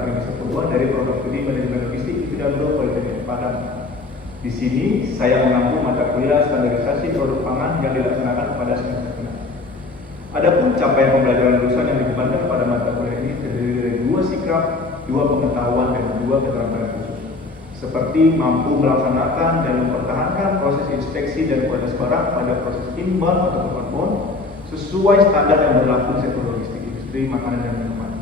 Akademisi Purwa dari Program Studi Manajemen Logistik IPDA 2 Politeknik Padang. Di sini saya mengampu mata kuliah standarisasi produk pangan yang dilaksanakan pada semester ke-6. Adapun capaian pembelajaran lulusan yang dibebankan pada mata kuliah ini terdiri dari 2 sikap, 2 pengetahuan, dan 2 keterampilan khusus, seperti mampu melaksanakan dan mempertahankan proses inspeksi dan kualitas barang pada proses inbound atau outbound sesuai standar yang berlaku di sektor logistik industri makanan dan minuman.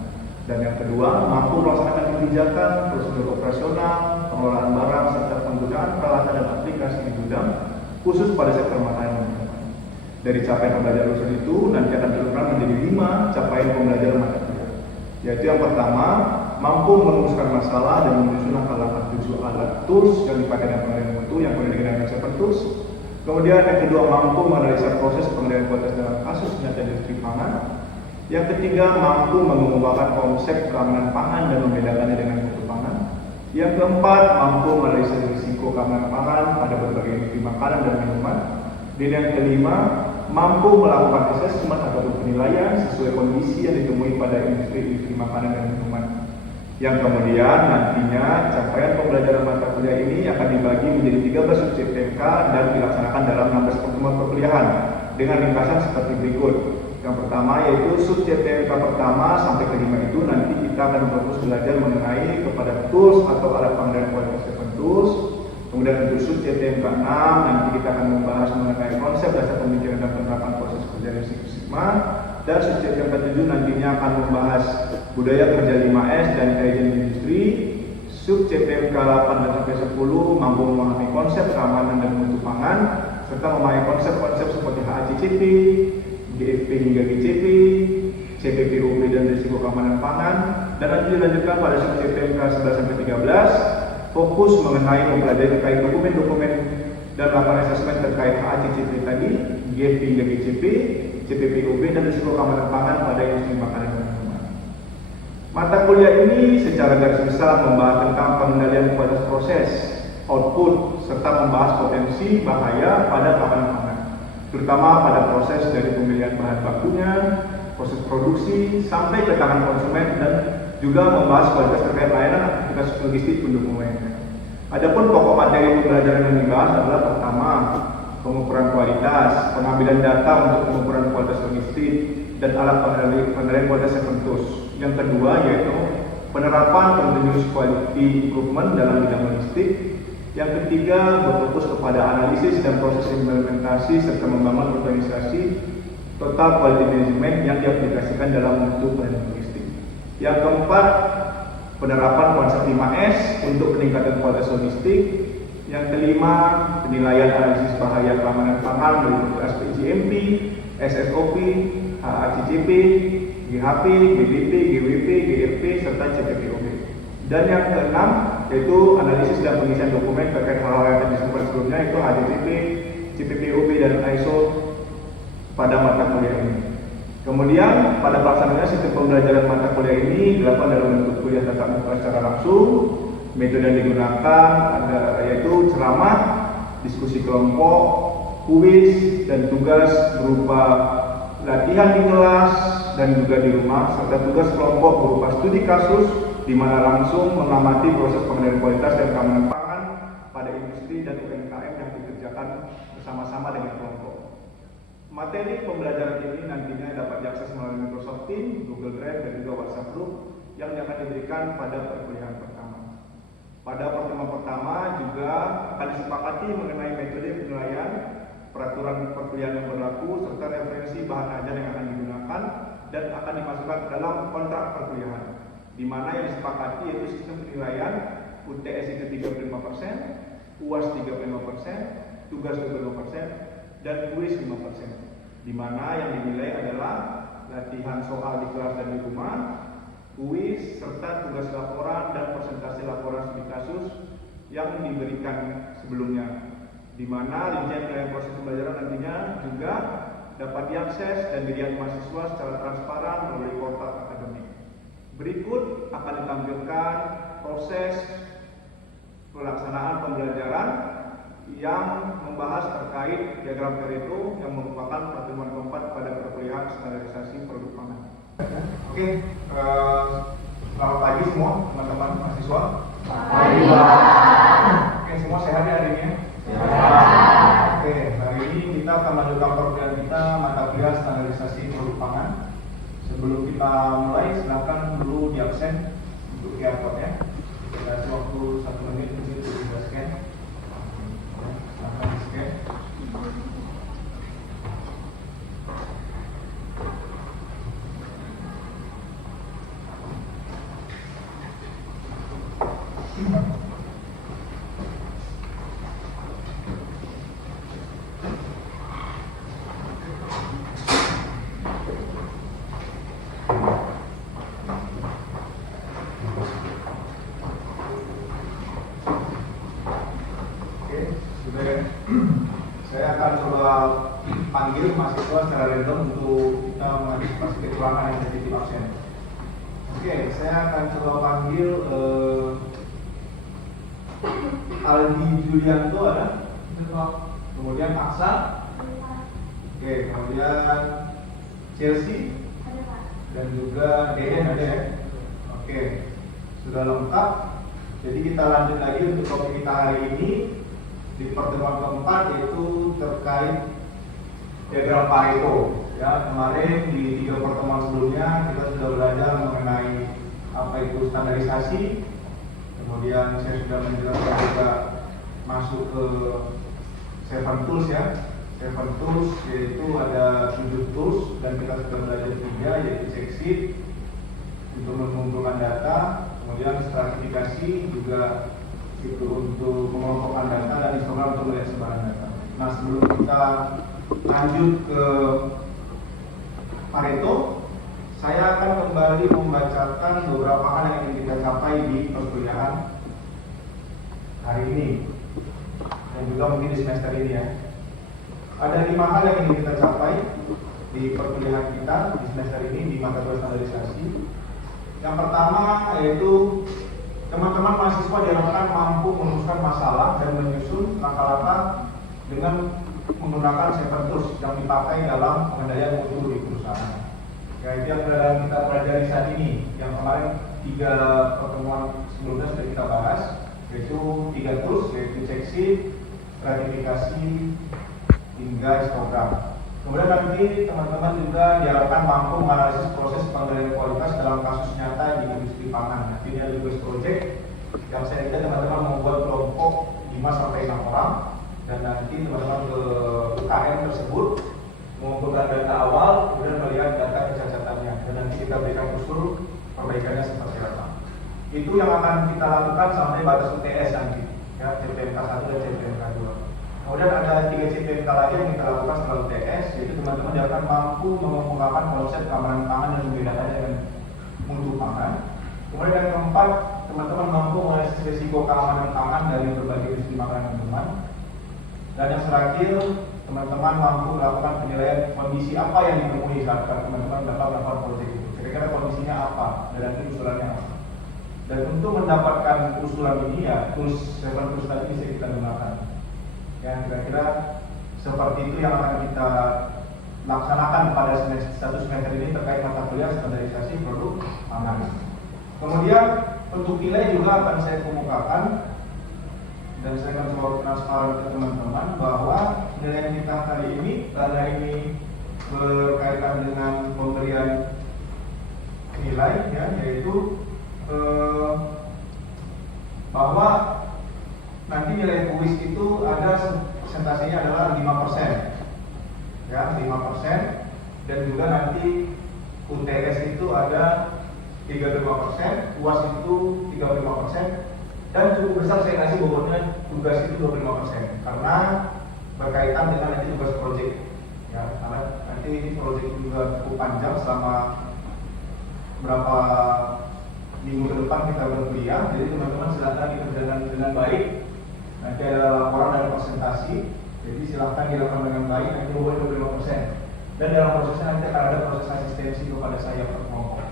Dan yang kedua, mampu melaksanakan kebijakan, prosedur operasional, pengelolaan barang, serta penggunaan peralatan dan aplikasi di gudang khusus pada sektor makanan dan minuman. Dari capaian pembelajaran lulusan itu nanti akan teruraikan menjadi 5 capaian pembelajaran mata kuliah, yaitu yang pertama, mampu merumuskan masalah dan menyusun langkah-langkah tujuh alat tools yang dipakai dalam pengendalian mutu yang kemudian digunakan seven tools. Kemudian yang kedua, mampu menganalisa proses pengendalian kualitas dalam kasus nyata industri pangan. Yang ketiga, mampu mengembangkan konsep keamanan pangan dan membedakannya dengan mutu pangan. Yang keempat, mampu menganalisa risiko keamanan pangan pada berbagai industri makanan dan minuman. Dan yang kelima, mampu melakukan asesmen atau penilaian sesuai kondisi yang ditemui pada industri makanan dan minuman. Yang kemudian nantinya capaian pembelajaran mata kuliah ini akan dibagi menjadi 13 subjek TMK dan dilaksanakan dalam 16 pertemuan perkuliahan dengan ringkasan seperti berikut. Yang pertama yaitu subjek TMK pertama sampai ke-5 itu nanti kita akan fokus belajar mengenai kepada tools atau alat pengendalian kualitas seven tools. Kemudian untuk subjek TMK 6 nanti kita akan membahas mengenai konsep dasar pemikiran dan penerapan proses kerja dari Six Sigma. Dan subjek TMK 7 nantinya akan membahas budaya kerja 5S dan intelligent industri. Subjek TMK 8 dan sampai 10 mampu memahami konsep keamanan dan mutu pangan serta memahami konsep-konsep seperti HACCP, GFP hingga GCP, CPPOB dan risiko keamanan pangan. Dan nanti dilanjutkan pada subjek TMK 11 sampai 13 fokus mengenai mempelajari terkait dokumen-dokumen dan laporan asesmen terkait HACCP tadi, GFP hingga GCP, CPPOB dan risiko keamanan pangan pada industri makanan dan minuman. Mata kuliah ini secara garis besar membahas tentang pengendalian kualitas proses, output, serta membahas potensi bahaya pada keamanan pangan, terutama pada proses dari pemilihan bahan bakunya, proses produksi, sampai ke tangan konsumen, dan juga membahas kualitas terkait layanan aktivitas logistik pendukung lainnya. Adapun pokok materi pembelajaran yang dibahas adalah pertama, pengukuran kualitas, pengambilan data untuk pengukuran kualitas logistik, dan alat pengendalian kualitas seven tools. Yang kedua yaitu penerapan continuous quality improvement dalam bidang logistik. Yang ketiga berfokus kepada analisis dan proses implementasi serta membangun organisasi total quality management yang diaplikasikan dalam mutu pelayanan logistik. Yang keempat, penerapan konsep 5S untuk peningkatan kualitas logistik. Yang kelima, penilaian analisis bahaya keamanan pangan meliputi aspek GMP, SSOP, HACCP, GHP, GBP, GWP, GRP, serta CPPOB. Dan yang keenam, yaitu analisis dan pengisian dokumen terkait hal-hal yang tadi disebutkan sebelumnya, yaitu HACCP, CPPOB, dan ISO pada mata kuliah ini. Kemudian, pada pelaksanaannya sistem pembelajaran mata kuliah ini dilakukan dalam bentuk kuliah tatap muka secara langsung. Metode yang digunakan yaitu ceramah, diskusi kelompok, kuis, dan tugas berupa latihan di kelas dan juga di rumah, serta tugas kelompok berupa studi kasus di mana langsung mengamati proses pengendalian kualitas dan keamanan pangan pada industri dan UMKM yang dikerjakan bersama-sama dengan kelompok. Materi pembelajaran ini nantinya dapat diakses melalui Microsoft Teams, Google Drive, dan juga WhatsApp Group yang akan diberikan pada perkuliahan pertama. Pada pertemuan pertama juga akan disepakati mengenai metode penilaian, peraturan perkuliahan yang berlaku, serta referensi bahan ajar yang akan digunakan dan akan dimasukkan ke dalam kontrak perkuliahan, di mana yang disepakati yaitu sistem penilaian UTS itu 35%, UAS 35%, tugas 25%, dan kuis 5%, di mana yang dinilai adalah latihan soal di kelas dan di rumah, kuis, serta tugas laporan dan presentasi laporan studi kasus yang diberikan sebelumnya, di mana rincian penilaian proses pembelajaran nantinya juga dapat diakses dan dilihat mahasiswa secara transparan melalui portal akademik. Berikut akan ditampilkan proses pelaksanaan pembelajaran yang membahas terkait diagram Pareto yang merupakan pertemuan keempat pada perkuliahan standarisasi produk pangan. Oke, Selamat pagi semua teman-teman mahasiswa. Pagi. Oke, semua sehat ya hari ini? Oke, hari ini kita akan lanjutkan program kita mata kuliah standarisasi produk pangan. Sebelum kita mulai, silakan dulu di absen untuk QR code-nya. Kita kasih waktu 1 menit untuk di scan. Silakan di scan. Saya akan coba panggil mahasiswa secara random untuk kita mengantisipasi kecurangan yang terjadi di absen. Oke, saya akan coba panggil Aldi Julianto ada, kemudian Aksa, oke, kemudian Chelsea, dan juga Deden ada ya. Oke, sudah lengkap. Jadi kita lanjut lagi untuk topik kita hari ini. Di pertemuan keempat yaitu terkait diagram Pareto. Ya, kemarin di 3 pertemuan sebelumnya kita sudah belajar mengenai apa itu standarisasi. Kemudian saya sudah menjelaskan juga masuk ke 7 tools ya. 7 tools yaitu ada 7 tools dan kita sudah belajar 3 yaitu check sheet untuk mengumpulkan data, kemudian stratifikasi juga itu untuk mengelompokkan data dan histogram untuk melihat sebaran data. Nah, sebelum kita lanjut ke Pareto, saya akan kembali membacakan beberapa hal yang ingin kita capai di perkuliahan hari ini dan juga mungkin di semester ini ya. Ada 5 hal yang ingin kita capai di perkuliahan kita di semester ini di mata kuliah standarisasi. Yang pertama yaitu teman-teman mahasiswa diharapkan mampu merumuskan masalah dan menyusun langkah-langkah dengan menggunakan 7 tools yang dipakai dalam pengendalian mutu di perusahaan. Ya, itu yang sedang kita pelajari saat ini. Yang kemarin 3 pertemuan sebelumnya sudah kita bahas, yaitu 3 tools, yaitu check sheet, stratifikasi, hingga histogram. Kemudian nanti teman-teman juga diharapkan mampu menganalisis proses pengendalian kualitas dalam kasus nyata di industri pangan. Nanti ada tugas project yang saya minta teman-teman membuat kelompok 5-6 orang dan nanti teman-teman ke UKM tersebut mengumpulkan data awal, kemudian melihat data kecacatannya dan nanti kita berikan usul perbaikannya seperti apa. Itu yang akan kita lakukan sampai batas UTS nanti, ya, CPNK 1 dan CPNK 2. Kemudian ada 3 CPNK lagi yang kita lakukan setelah UTS, yaitu teman-teman diharapkan mampu mengemukakan konsep keamanan pangan dan membedakannya dengan mutu pangan. Kemudian yang keempat, teman-teman mampu menganalisis risiko keamanan pangan dari berbagai industri makanan dan minuman. Dan yang terakhir, teman-teman mampu melakukan penilaian kondisi apa yang ditemui saat teman-teman dapat melakukan proyek itu. Kira-kira kondisinya apa dan nanti usulannya apa. Dan untuk mendapatkan usulan ini ya, tools 7 tools tadi bisa kita gunakan. Ya, kira-kira seperti itu yang akan kita laksanakan pada satu semester ini terkait mata kuliah standarisasi produk pangan. Kemudian untuk nilai juga akan saya kemukakan dan saya akan coba transparan ke teman-teman bahwa nilai kita kali ini karena ini berkaitan dengan pemberian nilai ya, yaitu bahwa nanti nilai kuis itu ada presentasinya adalah 5%. Ya, 5% dan juga nanti UTS itu ada 35%, UAS itu 35% dan cukup besar saya kasih bobotnya tugas itu 25% karena berkaitan dengan nanti tugas proyek. Ya, karena nanti ini proyek juga cukup panjang selama berapa minggu ke depan kita berkuliah, jadi teman-teman silakan dikerjakan dengan baik. Nanti ada laporan dan presentasi, jadi silahkan dilakukan dengan baik, nanti boleh 25%. Dan dalam prosesnya nanti akan ada proses asistensi kepada saya per kelompok.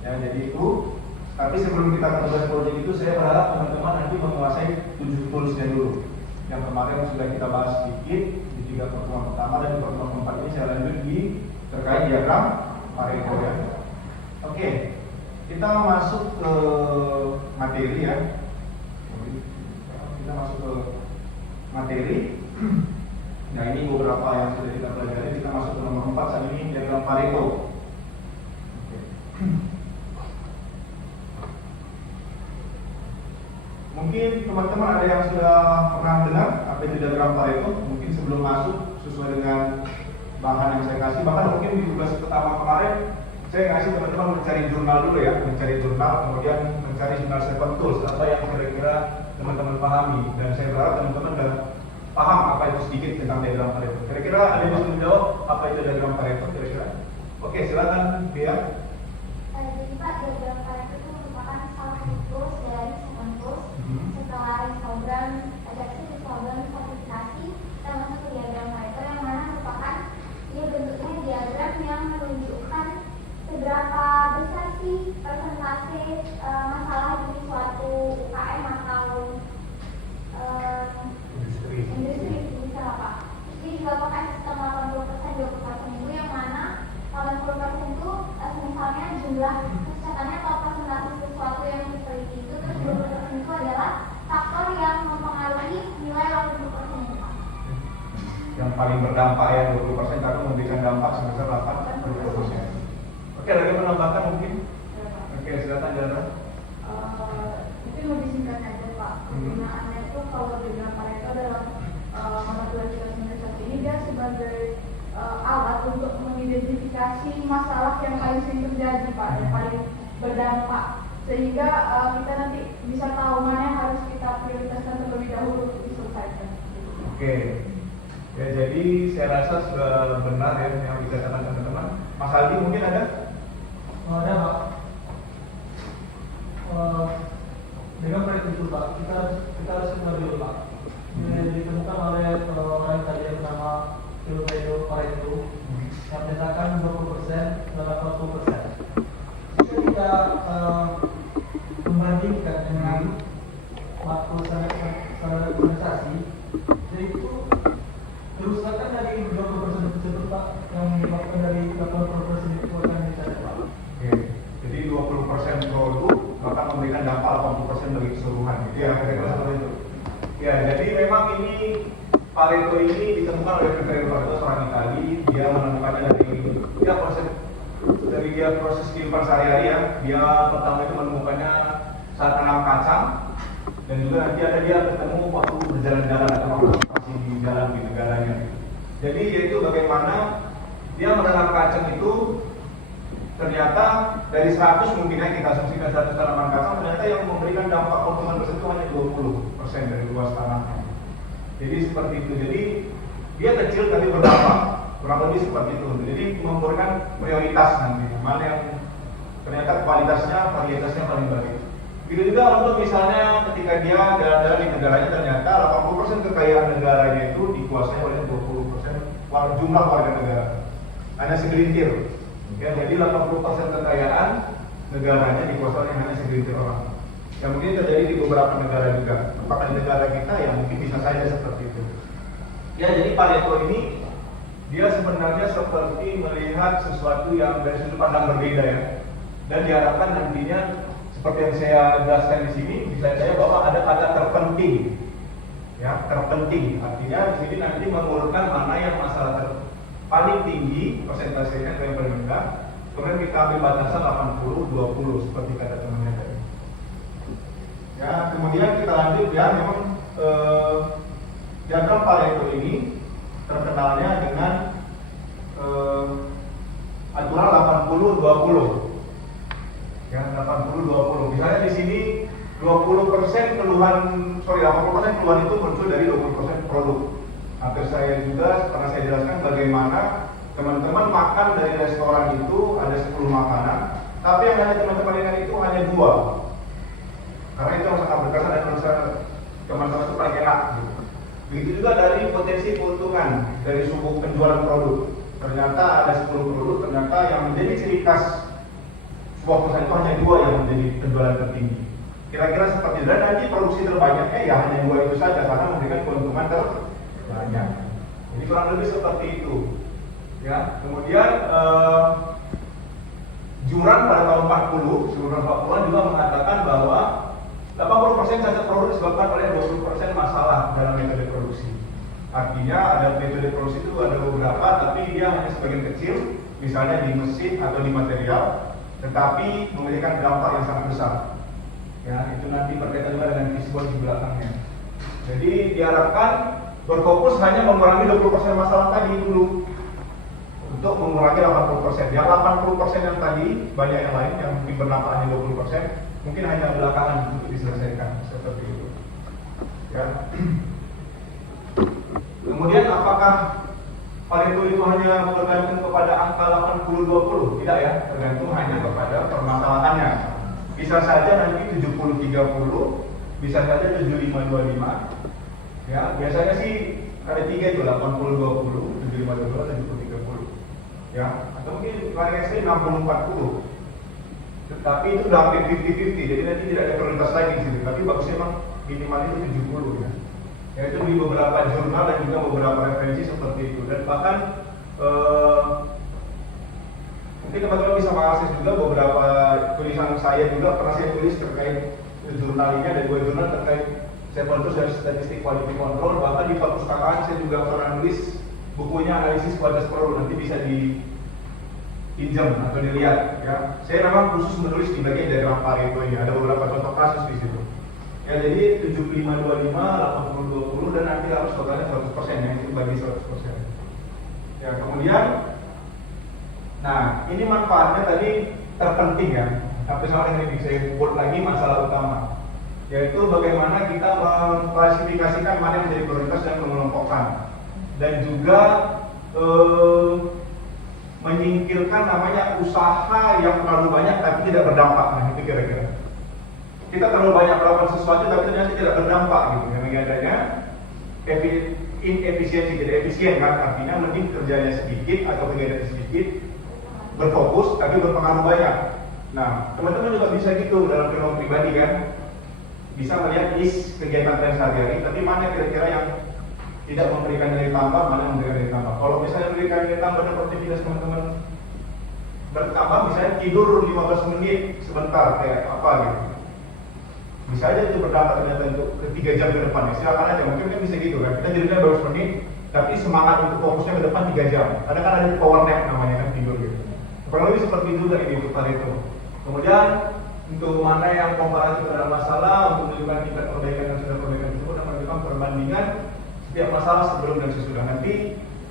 Ya, jadi itu. Tapi sebelum kita ke tugas proyek itu, saya berharap teman-teman nanti menguasai 7 toolsnya dulu. Yang kemarin sudah kita bahas sedikit di 3 pertemuan pertama dan di pertemuan keempat ini saya lanjut di terkait diagram Pareto ya. Oke. kita masuk ke materi ya. Kita masuk ke materi. Nah, ini beberapa yang sudah kita pelajari. Kita masuk ke nomor 4 saat ini, diagram Pareto. Mungkin teman-teman ada yang sudah pernah dengar apa itu diagram Pareto. Mungkin sebelum masuk sesuai dengan bahan yang saya kasih, bahkan mungkin di tugas pertama kemarin saya ngasih teman-teman mencari jurnal dulu ya, mencari jurnal, kemudian mencari jurnal Seven Tools, apa yang kira-kira teman-teman pahami, dan saya berharap teman-teman sudah paham apa itu sedikit tentang diagram Pareto. Kira-kira ada yang bisa menjawab apa itu diagram Pareto kira-kira? Oke, silakan Bia. Jadi Pak, diagram Pareto itu merupakan salah satu tools dari Seven Tools. Setelah histogram, ajaksi histogram kuantifikasi, kita masuk ke diagram Pareto yang mana merupakan dia bentuknya diagram yang menunjukkan seberapa besar sih persentase masalah di suatu UKM atau industri bisa apa? Jadi juga pakai sistem 80% 20% itu yang mana 80% itu misalnya jumlah kesehatannya atau persentase sesuatu yang diteliti itu, terus 20% itu adalah faktor yang mempengaruhi nilai 80% itu. Yang paling berdampak ya 20% tapi memberikan dampak sebesar 80%. Oke, lagi menambahkan mungkin? Oke, silakan Jara. Mungkin lebih singkat saja Pak. Penggunaannya itu kalau diagram Pareto dalam mata pelajaran organisasi ini dia sebagai alat untuk mengidentifikasi masalah yang paling sering terjadi Pak, yang paling berdampak, sehingga kita nanti bisa tahu mana yang harus kita prioritaskan terlebih dahulu untuk diselesaikan. Oke. Ya, jadi saya rasa sudah benar ya yang dikatakan teman-teman. Mas Aldi mungkin ada? Ada Pak. Dengan Pareto itu Pak, kita harus kembali dulu Pak. Ditemukan oleh orang tadi yang bernama Wilfredo Pareto yang menyatakan 20% dan 80%. Jika kita membandingkan dengan makro standar organisasi, yaitu kerusakan dari 20% tersebut Pak yang menyebabkan dari 80% itu akan dicari Pak. Oke. Jadi 20% produk maka memberikan dampak 80% bagi keseluruhan. Iya, kira-kira seperti itu. Ya, jadi memang ini Pareto ini ditemukan oleh Wilfredo Pareto, seorang Itali. Dia menemukannya dari proses kehidupan sehari-hari ya. Dia pertama itu menemukannya saat menanam kacang, dan juga nanti ada dia ketemu waktu berjalan-jalan atau masih di jalan di negaranya. Jadi yaitu bagaimana dia menanam kacang itu ternyata dari 100 mungkin ya kita asumsikan 100 tanaman kacang, ternyata yang memberikan dampak keuntungan besar itu hanya 20% dari luas tanahnya. Jadi seperti itu. Jadi dia kecil tapi berdampak, kurang lebih seperti itu. Jadi memberikan prioritas nanti mana yang ternyata kualitasnya, varietasnya paling baik. Begitu juga untuk misalnya ketika dia jalan-jalan di negaranya, ternyata 80% kekayaan negaranya itu dikuasai oleh 20% jumlah warga negara. Hanya segelintir. Ya, jadi 80% kekayaan negaranya dikuasai oleh hanya segelintir orang. Yang mungkin terjadi di beberapa negara juga. Apakah di negara kita ya mungkin bisa saja seperti itu. Ya, jadi Pareto ini dia sebenarnya seperti melihat sesuatu yang dari sudut pandang berbeda ya. Dan diharapkan nantinya seperti yang saya jelaskan di sini, bisa saya bahwa ada kata terpenting. Ya, terpenting. Artinya di sini nanti mengurutkan mana yang masalah paling tinggi persentasenya ke yang paling rendah. Kemudian kita ambil batasan 80-20 seperti kata temannya tadi. Ya, kemudian kita lanjut ya, memang diagram Pareto ini terkenalnya dengan aturan 80-20. Ya, 80-20. Misalnya di sini 80% keluhan itu muncul dari 20% produk. Hampir saya juga pernah saya jelaskan bagaimana teman-teman makan dari restoran itu ada 10 makanan, tapi yang hanya teman-teman ingat itu hanya 2. Karena itu yang sangat berkesan dan merasa teman-teman itu paling enak gitu. Begitu juga dari potensi keuntungan dari suku penjualan produk. Ternyata ada 10 produk, ternyata yang menjadi ciri khas sebuah perusahaan itu hanya 2 yang menjadi penjualan tertinggi. Kira-kira seperti itu. Dan nanti produksi terbanyaknya ya hanya 2 itu saja karena memberikan keuntungan terbanyak. Jadi kurang lebih seperti itu. Ya, kemudian Juran pada tahun 40, Juran 40-an juga mengatakan bahwa 80% cacat produk disebabkan oleh 20% masalah dalam metode produksi. Artinya ada metode produksi itu ada beberapa, tapi dia hanya sebagian kecil, misalnya di mesin atau di material, tetapi memberikan dampak yang sangat besar. Ya, itu nanti berkaitan juga dengan fishbone di belakangnya. Jadi diharapkan berfokus hanya mengurangi 20% masalah tadi dulu, untuk mengurangi 80%. Yang 80% yang tadi, banyak yang lain yang mungkin berdampak hanya 20%, mungkin hanya belakangan untuk diselesaikan seperti itu. Ya. Kemudian apakah Pareto itu hanya bergantung kepada angka 80-20? Tidak ya, tergantung hanya kepada permasalahannya. Bisa saja nanti 70-30, bisa saja 75-25. Ya, biasanya sih ada 3 itu, 80-20, 75-20, dan 70-30. Ya, atau mungkin paling ekstrim 60-40. Tetapi itu udah hampir 50-50, jadi nanti tidak ada prioritas lagi di sini. Tapi bagusnya memang minimal itu 70 ya. Yaitu di beberapa jurnal dan juga beberapa referensi seperti itu. Dan bahkan mungkin teman-teman bisa mengakses juga beberapa tulisan saya juga pernah saya tulis terkait jurnal ini, ada 2 jurnal terkait Sepontus dan statistik quality control. Bahkan di perpustakaan saya juga pernah nulis bukunya analisis kualitas produk, nanti bisa dipinjam atau dilihat ya. Saya memang khusus menulis di bagian diagram Pareto ini, ada beberapa contoh kasus di situ. Ya, jadi 75-25, 80-20, dan nanti harus totalnya 100% ya, itu bagi 100%. Ya, kemudian nah, ini manfaatnya tadi terpenting ya. Tapi soal ini saya buat lagi masalah utama, yaitu bagaimana kita mengklasifikasikan mana yang menjadi prioritas dan mengelompokkan, dan juga menyingkirkan namanya usaha yang terlalu banyak tapi tidak berdampak. Nah, itu kira-kira kita terlalu banyak melakukan sesuatu tapi ternyata tidak berdampak gitu. Yang adanya inefisiensi, jadi efisien kan, artinya mending kerjanya sedikit atau kegiatan sedikit, berfokus tapi berpengaruh banyak. Nah, teman-teman juga bisa gitu dalam kehidupan pribadi kan, bisa melihat list kegiatan kalian sehari-hari, tapi mana kira-kira yang tidak memberikan nilai tambah, mana yang memberikan nilai tambah. Kalau misalnya memberikan nilai tambah dan produktivitas teman-teman bertambah, misalnya tidur 15 menit sebentar kayak apa gitu, bisa aja itu berdampak ternyata untuk ke 3 jam ke depan ya. Silakan aja, mungkin kan bisa gitu kan, kita tidurnya 12 menit tapi semangat untuk fokusnya ke depan 3 jam. Ada kan ada power nap namanya kan, tidur gitu. Kurang lebih seperti itu dari itu Pareto. Kemudian untuk mana yang komparatif adalah masalah, untuk menunjukkan tingkat perbaikan dan sudah perbaikan itu dan menunjukkan perbandingan setiap masalah sebelum dan sesudah. Nanti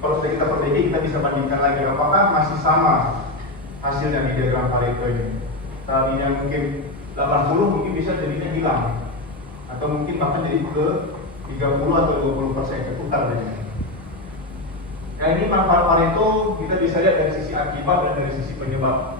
kalau sudah kita perbaiki, kita bisa bandingkan lagi apakah masih sama hasilnya di diagram Pareto ini. Tadinya mungkin 80 mungkin bisa jadinya hilang, atau mungkin bahkan jadi ke 30 atau 20% keputar jadinya. Nah, ini manfaat Pareto kita bisa lihat dari sisi akibat dan dari sisi penyebab.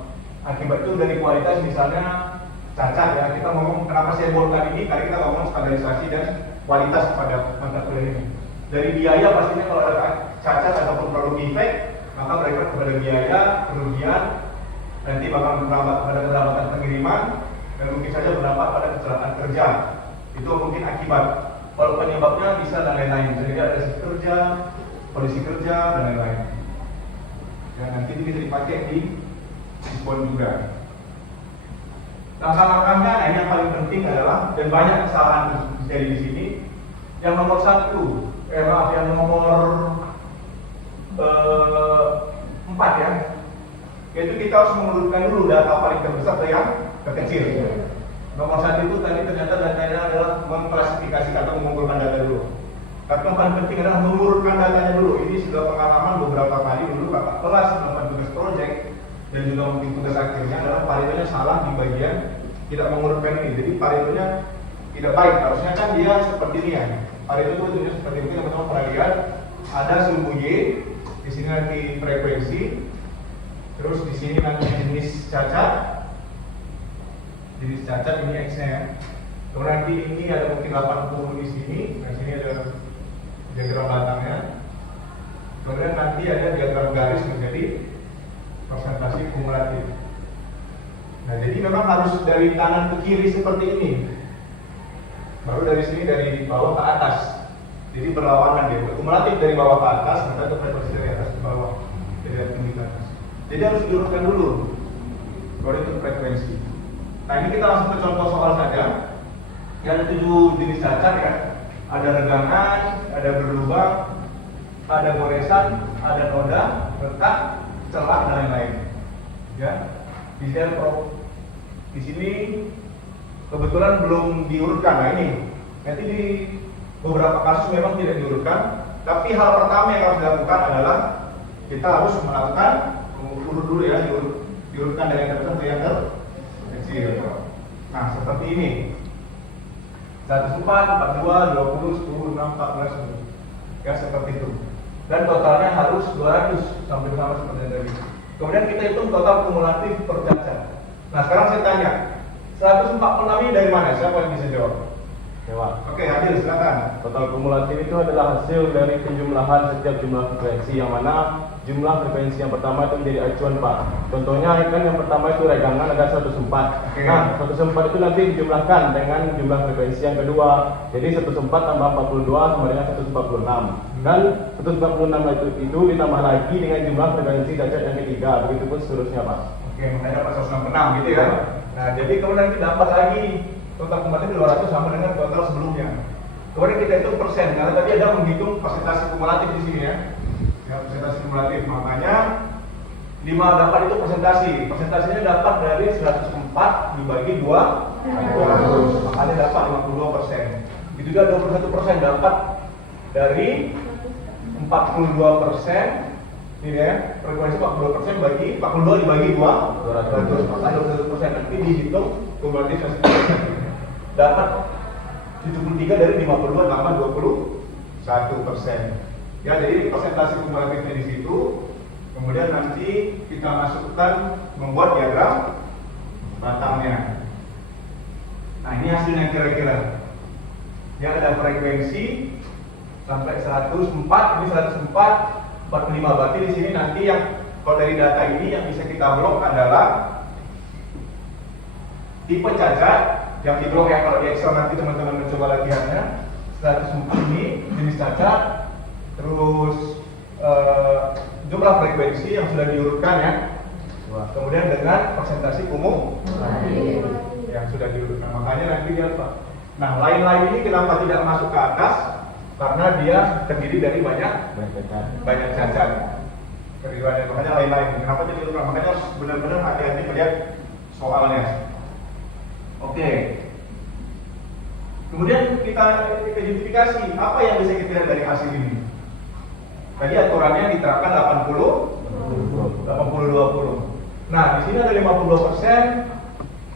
Akibat itu dari kualitas, misalnya cacat ya. Kita ngomong kenapa saya buatkan ini, karena kita ngomong standarisasi dan kualitas pada mata kuliah ini. Dari biaya pastinya kalau ada cacat ataupun produk defect, maka berefek kepada biaya, kerugian, nanti bakal berdampak pada keterlambatan pengiriman, dan mungkin saja berdampak pada kecelakaan kerja. Itu mungkin akibat. Kalau penyebabnya bisa dan lain-lain. Jadi ada risiko kerja, kondisi kerja, dan lain-lain. Dan nanti itu bisa dipakai di dispon juga. Langkah-langkahnya, nah ini yang paling penting adalah, dan banyak kesalahan dari di sini. Yang nomor 1, yang nomor 4 ya, yaitu kita harus mengurutkan dulu data paling terbesar ke yang terkecil. Nomor 1 itu tadi ternyata datanya adalah mengklasifikasikan atau mengumpulkan data dulu. Tapi yang paling penting adalah mengurutkan datanya dulu. Ini sudah pengalaman beberapa kali dulu kakak kelas melakukan tugas project dan juga mungkin tugas akhirnya adalah Paretonya salah di bagian tidak mengurutkan ini. Jadi Paretonya tidak baik. Harusnya kan dia seperti ini ya. Pareto itu bentuknya seperti ini, teman-teman pernah lihat. Ada sumbu Y, di sini nanti frekuensi, terus di sini nanti jenis cacat. Jenis cacat ini X-nya ya. Kemudian nanti ini ada mungkin 80 di sini, nah sini ada diagram batangnya. Kemudian nanti ada diagram garis menjadi persentase kumulatif. Nah, jadi memang harus dari kanan ke kiri seperti ini. Baru dari sini dari bawah ke atas. Jadi berlawanan dia. Kumulatif dari bawah ke atas, nanti ada frekuensi dari atas ke bawah, dari tinggi ke atas. Jadi harus diurutkan dulu. Keluar itu frekuensi. Nah ini kita langsung ke contoh soal saja. Yang ada 7 jenis cacat ya. Ada regangan, ada berlubang, ada goresan, ada noda, retak, celah dan lain-lain. Ya, di sini kebetulan belum diurutkan. Nah ini nanti di beberapa kasus memang tidak diurutkan. Tapi hal pertama yang harus dilakukan adalah kita harus melakukan urut dulu ya, diurutkan dari yang terbesar ke yang terkecil. Nah seperti ini. 14, 42, 20, 10, 6, 14, ya seperti itu. Dan totalnya harus 200 sampai sama seperti yang tadi. Kemudian kita hitung total kumulatif per cacat. Nah sekarang saya tanya, 146 ini dari mana? Siapa yang bisa jawab? Jawab. Oke, Adil silakan. Total kumulatif itu adalah hasil dari penjumlahan setiap jumlah frekuensi, yang mana jumlah frekuensi yang pertama itu menjadi acuan Pak. Contohnya kan yang pertama itu regangan ada 104. Oke. Nah 104 itu nanti dijumlahkan dengan jumlah frekuensi yang kedua. Jadi 104 tambah 42 sama dengan 146. Dan 146 itu ditambah lagi dengan jumlah frekuensi cacat yang ketiga. Begitupun seterusnya Pak. Oke, makanya pas 166 gitu ya. Nah jadi kemudian kita tambah lagi total kumulatif 200 sama dengan total sebelumnya. Kemudian kita hitung persen, karena tadi ada menghitung persentase kumulatif di sini ya. Ya, persentase kumulatif, makanya 5 dapat itu persentase. Persentasenya dapat dari 104 dibagi 200, makanya dapat 52%. Itu juga 21% dapat dari 42%. Ini ya, frekuensi 42% bagi 42 dibagi 200, maka 21% nanti dihitung kumulatif dapat 73 dari 52 tambah 21%. Ya, jadi persentase kumulatifnya di situ. Kemudian nanti kita masukkan membuat diagram batangnya. Nah, ini hasilnya kira-kira. Ya, ada frekuensi sampai 104, ini 104, 45. Berarti di sini nanti yang kalau dari data ini yang bisa kita blok adalah tipe cacat yang di blok ya. Kalau di Excel nanti teman-teman mencoba latihannya 104 ini jenis cacat, terus jumlah frekuensi yang sudah diurutkan ya, kemudian dengan persentase yang sudah diurutkan. Makanya nanti dia apa? Nah lain-lain ini kenapa tidak masuk ke atas? Karena dia terdiri dari banyak cacat. Terdiri banyak, makanya lain-lain. Kenapa jadi diurutkan? Makanya harus benar-benar hati-hati melihat soalnya. Oke. Kemudian kita identifikasi apa yang bisa kita lihat dari hasil ini. Tadi aturannya diterapkan 80 20. Nah, di sini ada 52%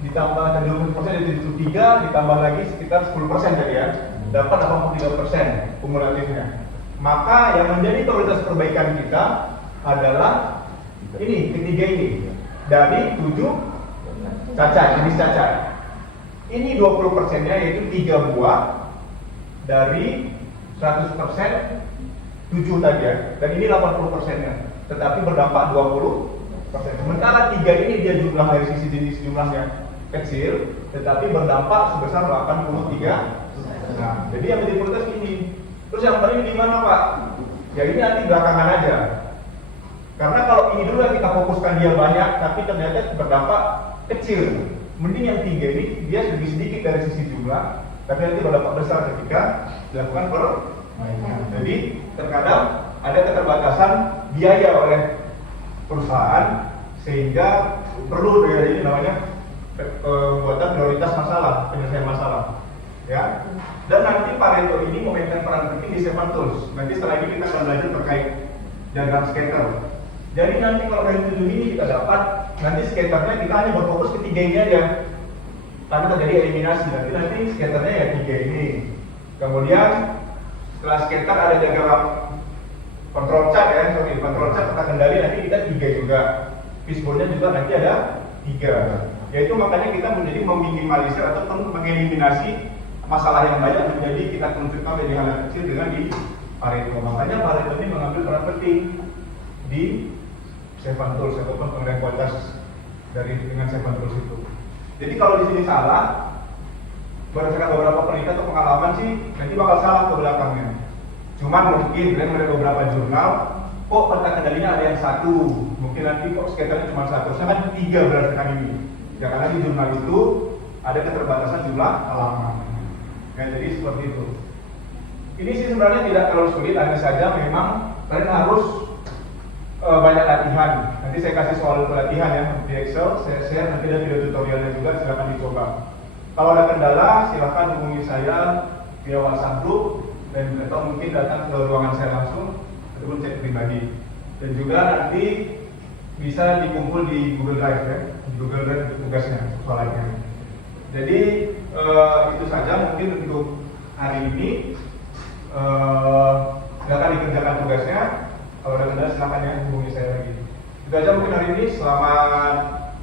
ditambah 20% dari 73 ditambah lagi sekitar 10% tadi ya. Dapat 83% kumulatifnya. Maka yang menjadi prioritas perbaikan kita adalah ini, ketiga ini. Dari 7 cacat, jenis cacat. Ini 20%-nya yaitu 3 buah dari 100% 7 tadi ya, dan ini 80%-nya, tetapi berdampak 20%. Sementara 3 ini dia jumlah dari sisi jenis jumlahnya kecil, tetapi berdampak sebesar 83%. Nah, jadi yang menjadi prioritas ini. Terus yang paling di mana Pak? Ya ini nanti belakangan aja. Karena kalau ini dulu yang kita fokuskan dia banyak, tapi ternyata berdampak kecil. Mending yang 3 ini dia lebih sedikit dari sisi jumlah, tapi nanti berdampak besar ketika dilakukan perbaikan. Jadi terkadang ada keterbatasan biaya oleh perusahaan sehingga perlu dari ini namanya pembuatan prioritas masalah, penyelesaian masalah. Ya. Dan nanti Pareto ini memainkan peran penting di 7 tools. Nanti setelah ini kita akan belajar terkait diagram scatter. Jadi nanti kalau dari 7 ini kita dapat, nanti scatternya kita hanya berfokus ke 3 ini aja. Karena terjadi eliminasi, nanti scatternya ya 3 ini. Kemudian setelah scatter ada diagram control chart ya, control chart peta kendali nanti kita 3 juga. Fishbone-nya juga nanti ada 3. Yaitu makanya kita menjadi meminimalisir ataupun mengeliminasi masalah yang banyak menjadi kita tunjukkan menjadi hal yang kecil dengan di Pareto. Makanya Pareto ini mengambil peran penting di 7 tools ataupun penilaian kualitas dari dengan 7 tools itu. Jadi kalau di sini salah, berdasarkan beberapa penelitian atau pengalaman sih nanti bakal salah ke belakangnya. Cuman mungkin dengan beberapa jurnal kok peta kendalinya ada yang satu, mungkin nanti kok skaternya cuma satu, saya kan 3 berdasarkan ini. Ya karena di jurnal itu ada keterbatasan jumlah halaman. Ya, jadi seperti itu. Ini sih sebenarnya tidak terlalu sulit, hanya saja memang kalian harus banyak latihan. Nanti saya kasih soal pelatihan ya di Excel, saya share nanti ada video tutorialnya juga, silakan dicoba. Kalau ada kendala, silakan hubungi saya via WhatsApp group dan atau mungkin datang ke ruangan saya langsung ataupun chat pribadi. Dan juga nanti bisa dikumpul di Google Drive ya, di Google Drive tugasnya soalnya. Jadi itu saja mungkin untuk hari ini. Silakan dikerjakan tugasnya. Kalau ada kendala silakan ya hubungi saya lagi. Itu aja mungkin hari ini. Selamat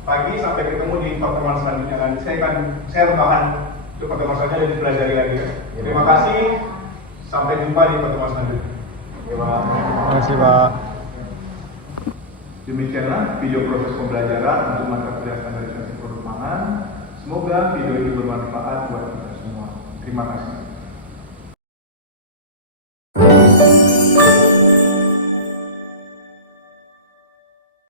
pagi, sampai ketemu di pertemuan selanjutnya. Nanti saya akan share bahan untuk pertemuan selanjutnya dan dipelajari lagi. Terima kasih. Sampai jumpa di pertemuan selanjutnya. Terima kasih Pak. Demikianlah video proses pembelajaran untuk mata kuliah standarisasi produk pangan. Semoga video ini bermanfaat buat kita semua. Terima kasih.